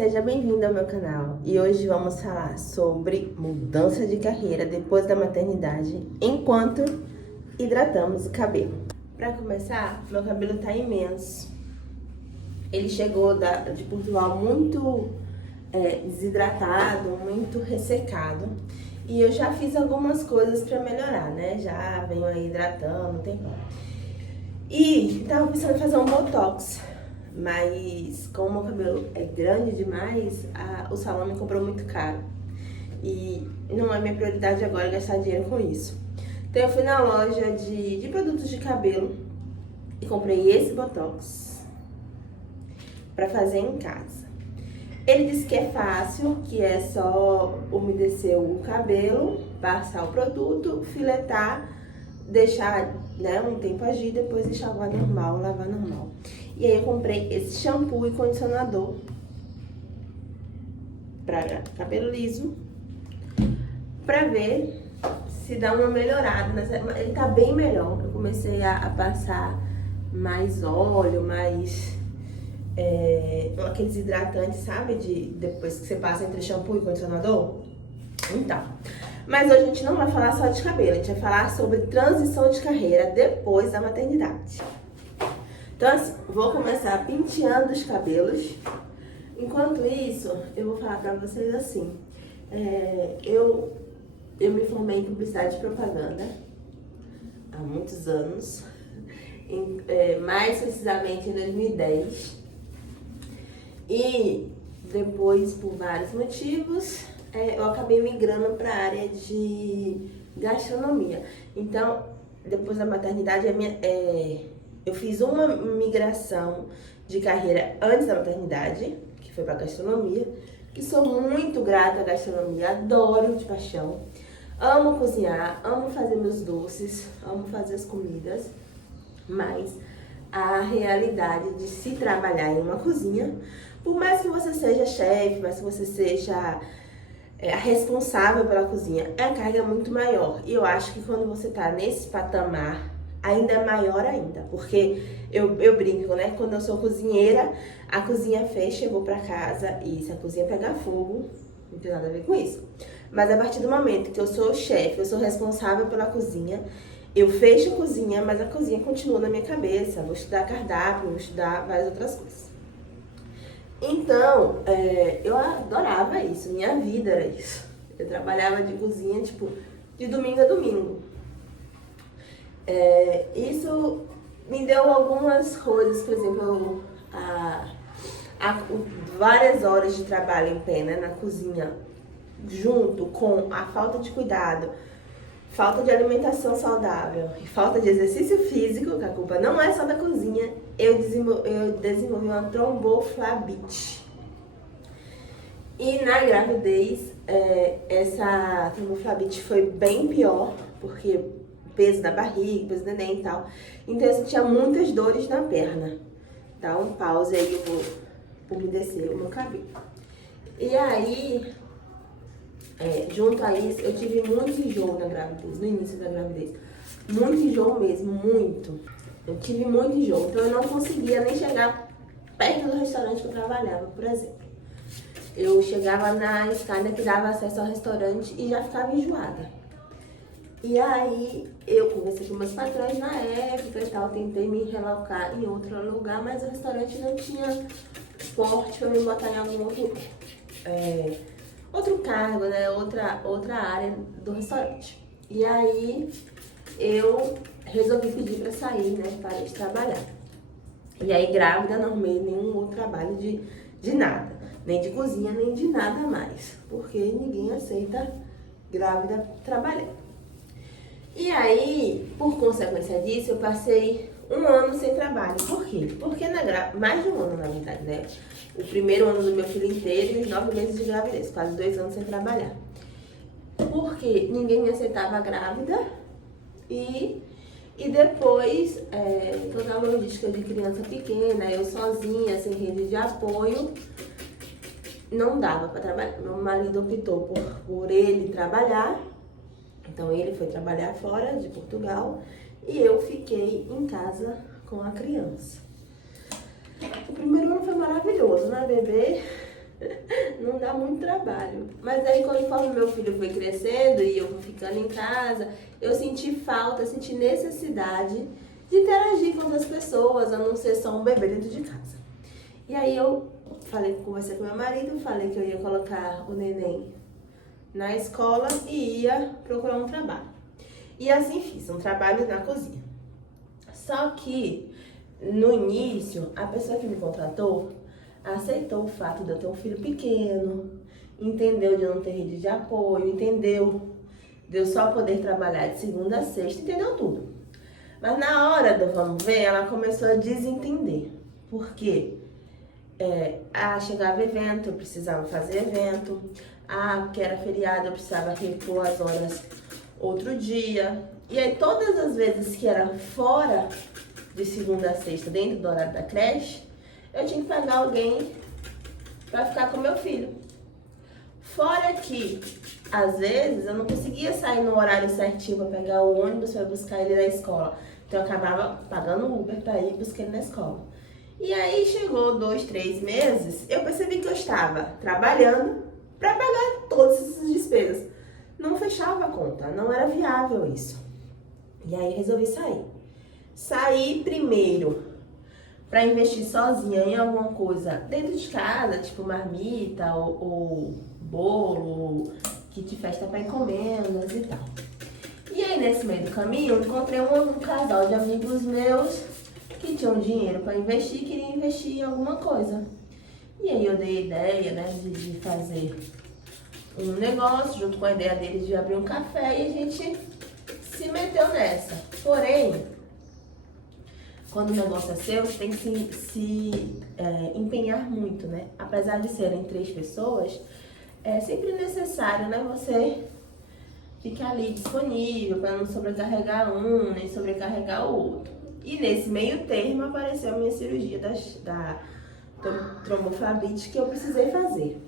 seja bem-vindo ao meu canal e hoje vamos falar sobre mudança de carreira depois da maternidade enquanto hidratamos o cabelo. Para começar, meu cabelo tá imenso. Ele chegou de Portugal muito desidratado, muito ressecado e eu já fiz algumas coisas para melhorar, né? Já venho aí hidratando, tem bom. E tava pensando em fazer um botox. Mas como o meu cabelo é grande demais, o salão me cobrou muito caro. E não é minha prioridade agora gastar dinheiro com isso. Então eu fui na loja de produtos de cabelo e comprei esse Botox pra fazer em casa. Ele disse que é fácil, que é só umedecer o cabelo, passar o produto, filetar, deixar um tempo agir, depois enxaguar normal, lavar normal. E aí eu comprei esse shampoo e condicionador para cabelo liso, pra ver se dá uma melhorada. Ele tá bem melhor. Eu comecei a passar mais óleo, mais aqueles hidratantes, sabe? Depois que você passa entre shampoo e condicionador. Então, mas hoje a gente não vai falar só de cabelo, a gente vai falar sobre transição de carreira depois da maternidade. Então, assim, vou começar penteando os cabelos. Enquanto isso, eu vou falar pra vocês assim. Eu me formei em publicidade e propaganda há muitos anos, mais precisamente em 2010. E depois, por vários motivos, eu acabei migrando para a área de gastronomia. Então, depois da maternidade, eu fiz uma migração de carreira antes da maternidade, que foi para gastronomia, que sou muito grata à gastronomia, adoro de paixão. Amo cozinhar, amo fazer meus doces, amo fazer as comidas, mas a realidade de se trabalhar em uma cozinha, por mais que você seja chefe, mas que você seja a responsável pela cozinha, a carga é muito maior. E eu acho que quando você tá nesse patamar, ainda é maior ainda, porque eu brinco, né? Quando eu sou cozinheira, a cozinha fecha, eu vou pra casa e se a cozinha pegar fogo, não tem nada a ver com isso. Mas a partir do momento que eu sou chefe, eu sou responsável pela cozinha, eu fecho a cozinha, mas a cozinha continua na minha cabeça. Vou estudar cardápio, vou estudar várias outras coisas. Então, eu adorava isso, minha vida era isso. Eu trabalhava de cozinha, tipo, de domingo a domingo. Isso me deu algumas coisas, por exemplo, várias horas de trabalho em pé, né, na cozinha, junto com a falta de cuidado, falta de alimentação saudável e falta de exercício físico, que a culpa não é só da cozinha, eu desenvolvi uma tromboflebite. E na gravidez, essa tromboflebite foi bem pior, porque peso da barriga, peso do neném e tal. Então eu sentia muitas dores na perna. Dá um pause aí, eu vou umedecer o meu cabelo. E aí, junto a isso, eu tive muito enjoo na gravidez, no início da gravidez. Muito enjoo mesmo, muito. Eu tive muito enjoo, então eu não conseguia nem chegar perto do restaurante que eu trabalhava, por exemplo. Eu chegava na escada que dava acesso ao restaurante e já ficava enjoada. E aí, eu conversei com meus patrões na época e tal, tentei me relocar em outro lugar, mas o restaurante não tinha porte para me botar em algum outro cargo, né, outra área do restaurante. E aí, eu resolvi pedir para sair, né, parei de trabalhar. E aí, grávida, não arrumei nenhum outro trabalho de nada, nem de cozinha, nem de nada mais, porque ninguém aceita grávida trabalhar. E aí, por consequência disso, eu passei um ano sem trabalho. Por quê? Porque mais de um ano, na verdade, né? O primeiro ano do meu filho inteiro e os 9 meses de gravidez, quase 2 anos sem trabalhar. Porque ninguém me aceitava grávida e depois toda a logística de criança pequena, eu sozinha, sem rede de apoio, não dava para trabalhar. Meu marido optou por ele trabalhar. Então ele foi trabalhar fora de Portugal e eu fiquei em casa com a criança. O primeiro ano foi maravilhoso, né, bebê? Não dá muito trabalho. Mas aí, conforme meu filho foi crescendo e eu fui ficando em casa, eu senti falta, senti necessidade de interagir com outras pessoas, a não ser só um bebê dentro de casa. E aí eu conversei com meu marido, falei que eu ia colocar o neném na escola e ia procurar um trabalho. E assim fiz, um trabalho na cozinha. Só que, no início, a pessoa que me contratou aceitou o fato de eu ter um filho pequeno, entendeu de eu não ter rede de apoio, entendeu de eu só poder trabalhar de segunda a sexta, entendeu tudo. Mas na hora do vamos ver, ela começou a desentender. Por quê? Chegava evento, eu precisava fazer evento. Que era feriado, eu precisava repor as horas outro dia. E aí todas as vezes que era fora de segunda a sexta, dentro do horário da creche, eu tinha que pagar alguém para ficar com meu filho. Fora que, às vezes, eu não conseguia sair no horário certinho para pegar o ônibus para buscar ele na escola. Então eu acabava pagando o Uber para ir buscar ele na escola. E aí chegou 2, 3 meses, eu percebi que eu estava trabalhando para pagar todas essas despesas. Não fechava a conta, não era viável isso. E aí resolvi sair. Saí primeiro para investir sozinha em alguma coisa dentro de casa, tipo marmita ou bolo, kit festa para encomendas e tal. E aí nesse meio do caminho eu encontrei um casal de amigos meus que tinham dinheiro para investir e queriam investir em alguma coisa. E aí eu dei a ideia, né, de fazer um negócio junto com a ideia deles de abrir um café e a gente se meteu nessa. Porém, quando o negócio é seu, você tem que se empenhar muito, né? Apesar de serem 3 pessoas, é sempre necessário, né, você ficar ali disponível para não sobrecarregar um, nem sobrecarregar o outro. E nesse meio termo apareceu a minha cirurgia da tromboflebite que eu precisei fazer.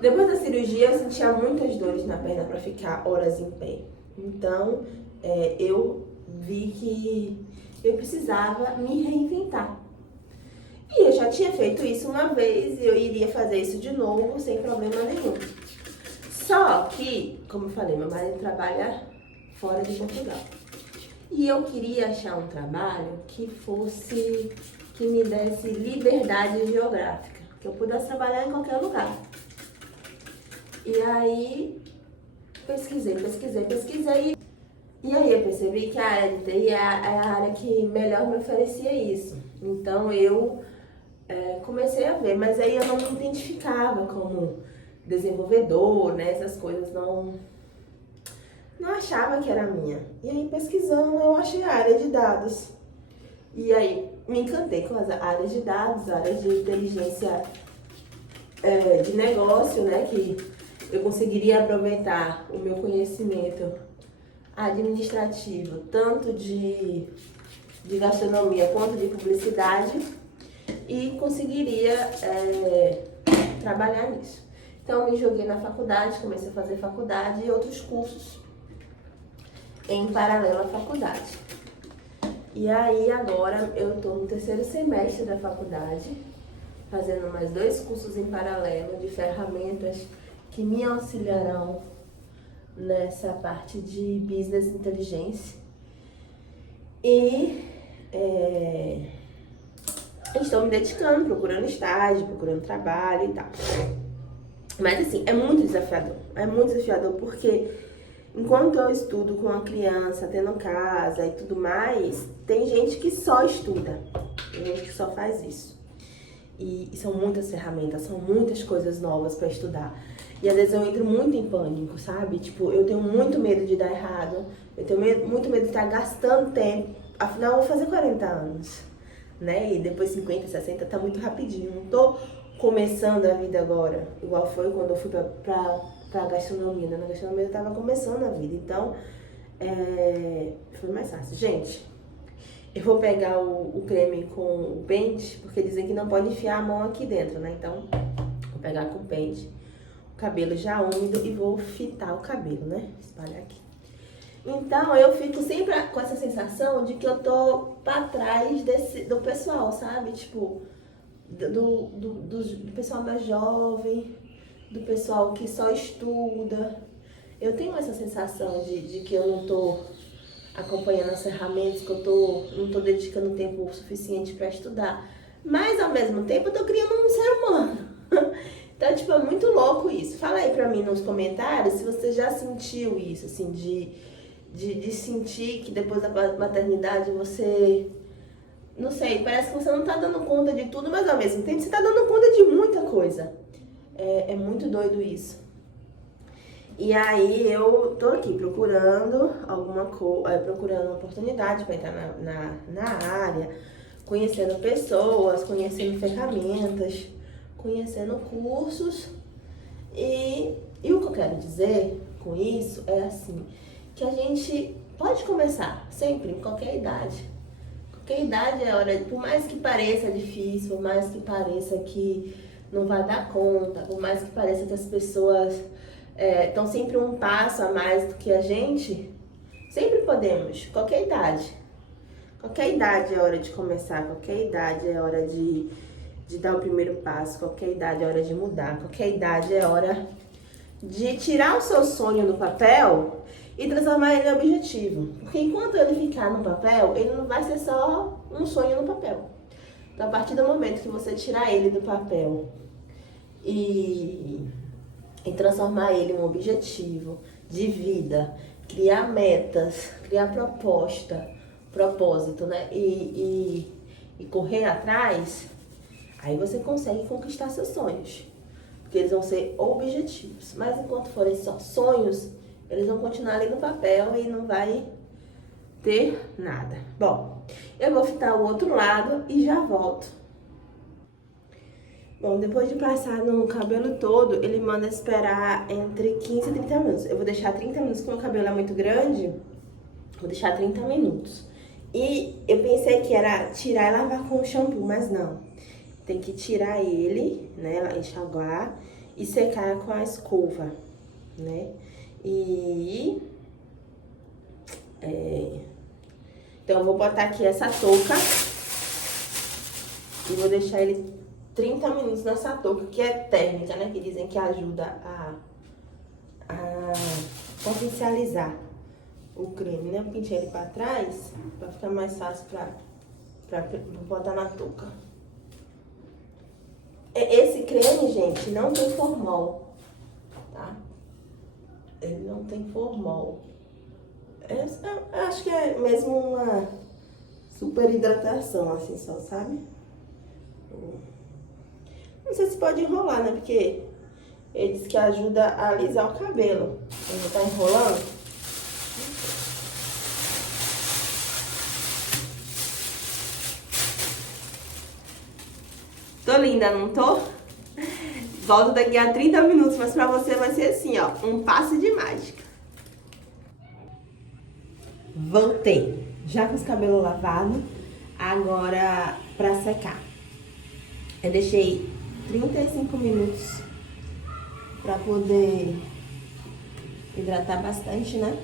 Depois da cirurgia eu sentia muitas dores na perna para ficar horas em pé. Então eu vi que eu precisava me reinventar. E eu já tinha feito isso uma vez e eu iria fazer isso de novo sem problema nenhum. Só que, como eu falei, meu marido trabalha fora de Portugal. E eu queria achar um trabalho que me desse liberdade geográfica, que eu pudesse trabalhar em qualquer lugar. E aí, pesquisei. E aí eu percebi que a área de TI é a área que melhor me oferecia isso. Então eu comecei a ver, mas aí eu não me identificava como desenvolvedor, né? Essas coisas não achava que era minha. E aí pesquisando eu achei a área de dados. E aí me encantei com as áreas de dados, áreas de inteligência de negócio, né? Que eu conseguiria aproveitar o meu conhecimento administrativo, tanto de gastronomia quanto de publicidade, e conseguiria trabalhar nisso. Então me joguei na faculdade, comecei a fazer faculdade e outros cursos em paralelo à faculdade. E aí agora eu estou no 3º semestre da faculdade, fazendo mais 2 cursos em paralelo de ferramentas que me auxiliarão nessa parte de business intelligence. E estou me dedicando, procurando estágio, procurando trabalho e tal. Mas assim, é muito desafiador porque enquanto eu estudo com a criança, tendo casa e tudo mais, tem gente que só estuda, tem gente que só faz isso. E são muitas ferramentas, são muitas coisas novas para estudar. E às vezes eu entro muito em pânico, sabe? Tipo, eu tenho muito medo de dar errado, eu tenho muito medo de estar gastando tempo. Afinal, eu vou fazer 40 anos, né? E depois 50, 60, tá muito rapidinho. Não tô começando a vida agora, igual foi quando eu fui pra gastronomia, né? Na gastronomia eu tava começando a vida, então foi mais fácil. Gente, eu vou pegar o creme com o pente, porque dizem que não pode enfiar a mão aqui dentro, né? Então, vou pegar com o pente, o cabelo já úmido, e vou fitar o cabelo, né? Espalhar aqui. Então, eu fico sempre com essa sensação de que eu tô pra trás do pessoal, sabe? Tipo, do pessoal mais jovem, do pessoal que só estuda. Eu tenho essa sensação de que eu não tô acompanhando as ferramentas, que não tô dedicando tempo suficiente para estudar. Mas, ao mesmo tempo, eu tô criando um ser humano. Então, tipo, é muito louco isso. Fala aí pra mim nos comentários se você já sentiu isso, assim, de sentir que depois da maternidade você... Não sei, parece que você não tá dando conta de tudo, mas ao mesmo tempo você tá dando conta de muita coisa. É muito doido isso. E aí eu tô aqui procurando procurando uma oportunidade para entrar na área, conhecendo pessoas, conhecendo ferramentas, conhecendo cursos. E o que eu quero dizer com isso é assim, que a gente pode começar sempre, em qualquer idade. Qualquer idade é hora, por mais que pareça difícil, por mais que pareça que não vai dar conta, por mais que pareça que as pessoas estão sempre um passo a mais do que a gente, sempre podemos, qualquer idade. Qualquer idade é hora de começar, qualquer idade é hora de dar o primeiro passo, qualquer idade é hora de mudar, qualquer idade é hora de tirar o seu sonho do papel e transformar ele em objetivo. Porque enquanto ele ficar no papel, ele não vai ser só um sonho no papel. Então, a partir do momento que você tirar ele do papel e transformar ele em um objetivo de vida, criar metas, criar propósito, né? E correr atrás, aí você consegue conquistar seus sonhos. Porque eles vão ser objetivos. Mas enquanto forem só sonhos, eles vão continuar ali no papel e não vai ter nada. Bom, eu vou fitar o outro lado e já volto. Bom, depois de passar no cabelo todo, ele manda esperar entre 15 e 30 minutos. Eu vou deixar 30 minutos, porque o meu cabelo é muito grande, vou deixar 30 minutos. E eu pensei que era tirar e lavar com o shampoo, mas não. Tem que tirar ele, né, enxaguar e secar com a escova, né? Então eu vou botar aqui essa touca e vou deixar ele 30 minutos nessa touca, que é térmica, né? Que dizem que ajuda a potencializar o creme, né? Eu pintei ele pra trás, pra ficar mais fácil pra botar na touca. Esse creme, gente, não tem formol, tá? Ele não tem formol. Eu acho que é mesmo uma super hidratação, assim, só, sabe? Não sei se pode enrolar, né? Porque ele diz que ajuda a alisar o cabelo. Ele tá enrolando. Tô linda, não tô? Volto daqui a 30 minutos, mas pra você vai ser assim, ó, um passe de mágica. Voltei. Já com os cabelos lavados, agora pra secar. Eu deixei 35 minutos pra poder hidratar bastante, né?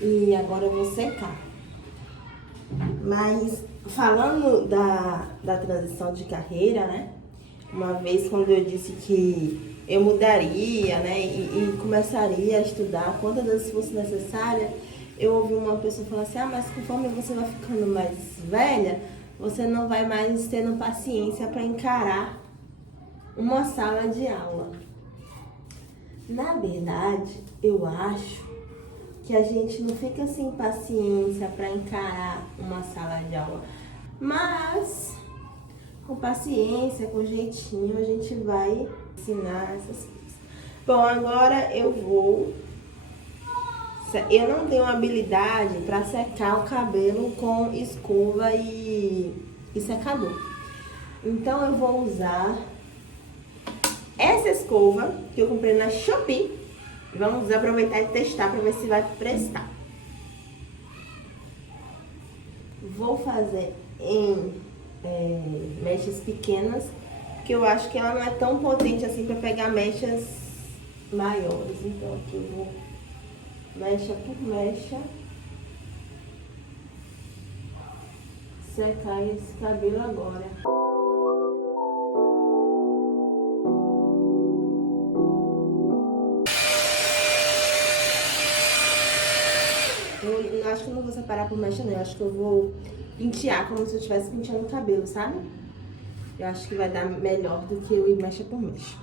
E agora eu vou secar. Mas falando da transição de carreira, né? Uma vez quando eu disse que eu mudaria, né? E começaria a estudar quantas vezes fosse necessária, eu ouvi uma pessoa falar assim, mas conforme você vai ficando mais velha, você não vai mais tendo paciência para encarar uma sala de aula. Na verdade, eu acho que a gente não fica sem paciência para encarar uma sala de aula, mas com paciência, com jeitinho, a gente vai ensinar essas coisas. Bom, agora eu não tenho habilidade para secar o cabelo com escova e secador. Então eu vou usar essa escova que eu comprei na Shopee. Vamos aproveitar e testar para ver se vai prestar. Vou fazer em mechas pequenas, porque eu acho que ela não é tão potente assim para pegar mechas maiores. Então aqui eu vou mecha por mecha secar esse cabelo agora. Eu acho que eu não vou separar por mecha, não. Eu acho que eu vou pentear como se eu estivesse penteando o cabelo, sabe? Eu acho que vai dar melhor do que eu ir mecha por mecha.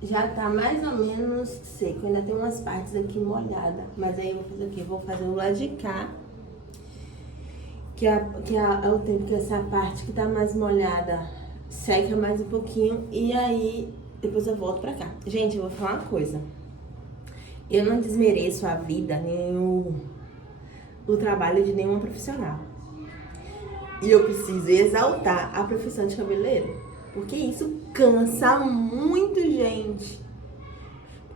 Já tá mais ou menos seco, ainda tem umas partes aqui molhadas. Mas aí eu vou fazer o quê? Vou fazer o lado de cá, é o tempo que essa parte que tá mais molhada seca mais um pouquinho. E aí depois eu volto pra cá. Gente, eu vou falar uma coisa. Eu não desmereço a vida, nem o trabalho de nenhuma profissional. E eu preciso exaltar a profissão de cabeleireiro. Porque isso cansa muito, gente.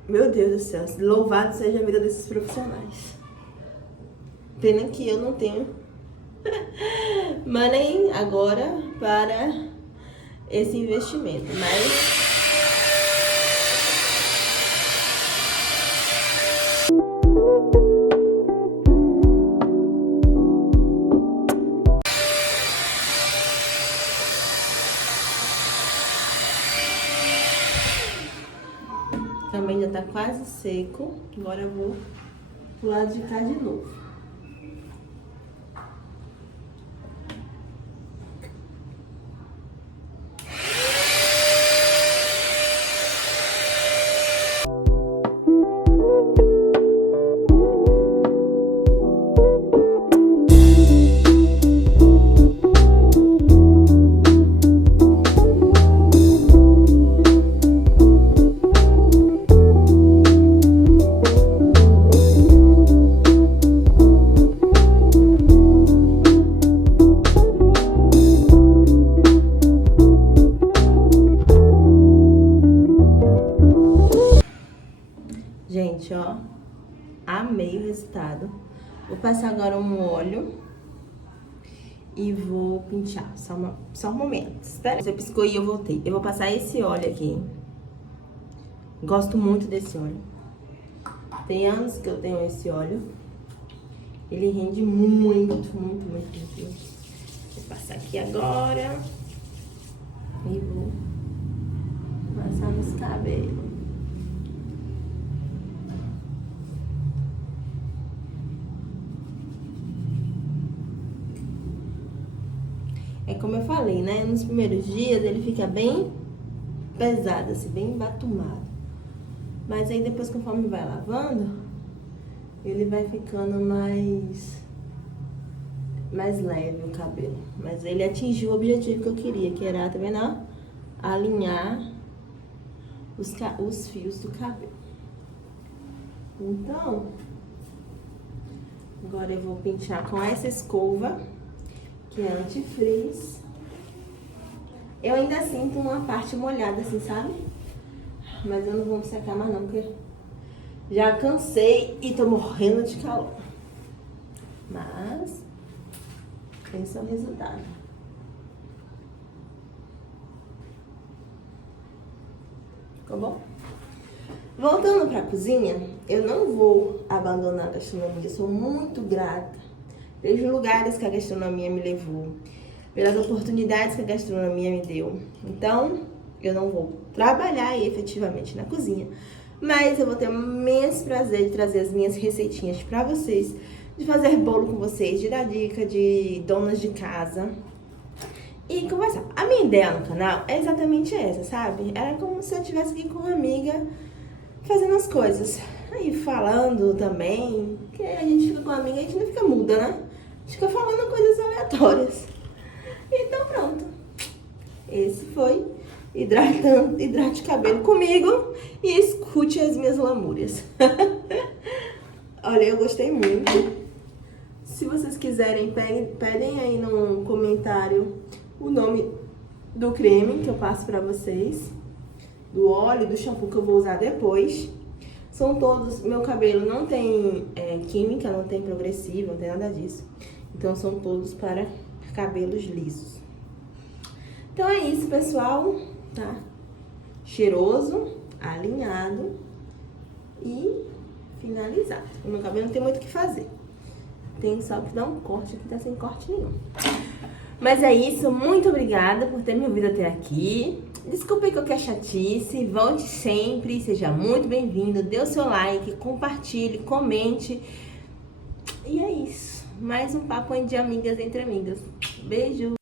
Meu Deus do céu, louvado seja a vida desses profissionais. Pena que eu não tenho money agora para esse investimento, mas... Também já tá quase seco. Agora eu vou pro lado de cá de novo. Gente, ó, amei o resultado. Vou passar agora um óleo e vou pentear. Só um momento. Espera. Você piscou e eu voltei. Eu vou passar esse óleo aqui. Gosto muito desse óleo. Tem anos que eu tenho esse óleo. Ele rende muito, muito, muito. Vou passar aqui agora. E vou passar nos cabelos. É como eu falei, né? Nos primeiros dias ele fica bem pesado, assim, bem batumado. Mas aí depois, conforme vai lavando, ele vai ficando mais leve o cabelo. Mas ele atingiu o objetivo que eu queria, que era, tá vendo, ó? Alinhar os fios do cabelo. Então, agora eu vou pentear com essa escova, que é anti-frizz. Eu ainda sinto uma parte molhada assim, sabe? Mas eu não vou me secar mais não, porque já cansei e tô morrendo de calor. Mas esse é o resultado. Ficou bom? Voltando pra cozinha, eu não vou abandonar a gastronomia. Eu sou muito grata pelos lugares que a gastronomia me levou, pelas oportunidades que a gastronomia me deu. Então, eu não vou trabalhar efetivamente na cozinha, mas eu vou ter o imenso prazer de trazer as minhas receitinhas pra vocês, de fazer bolo com vocês, de dar dica de donas de casa e conversar. A minha ideia no canal é exatamente essa, sabe? Era como se eu estivesse aqui com uma amiga fazendo as coisas. Aí falando também, que a gente fica com uma amiga, a gente não fica muda, né? A gente fica falando coisas aleatórias. Então pronto. Esse foi Hidrate Cabelo comigo e escute as minhas lamúrias. Olha, eu gostei muito. Se vocês quiserem, pedem aí no comentário o nome do creme que eu passo pra vocês, do óleo, do shampoo que eu vou usar depois. São todos, meu cabelo não tem química, não tem progressiva, não tem nada disso. Então são todos para cabelos lisos. Então é isso, pessoal, tá? Cheiroso, alinhado e finalizado. O meu cabelo não tem muito o que fazer. Tem só que dar um corte aqui, tá sem corte nenhum. Mas é isso, muito obrigada por ter me ouvido até aqui. Desculpe qualquer chatice, volte sempre, seja muito bem-vindo, dê o seu like, compartilhe, comente. E é isso, mais um papo de amigas entre amigas. Beijo!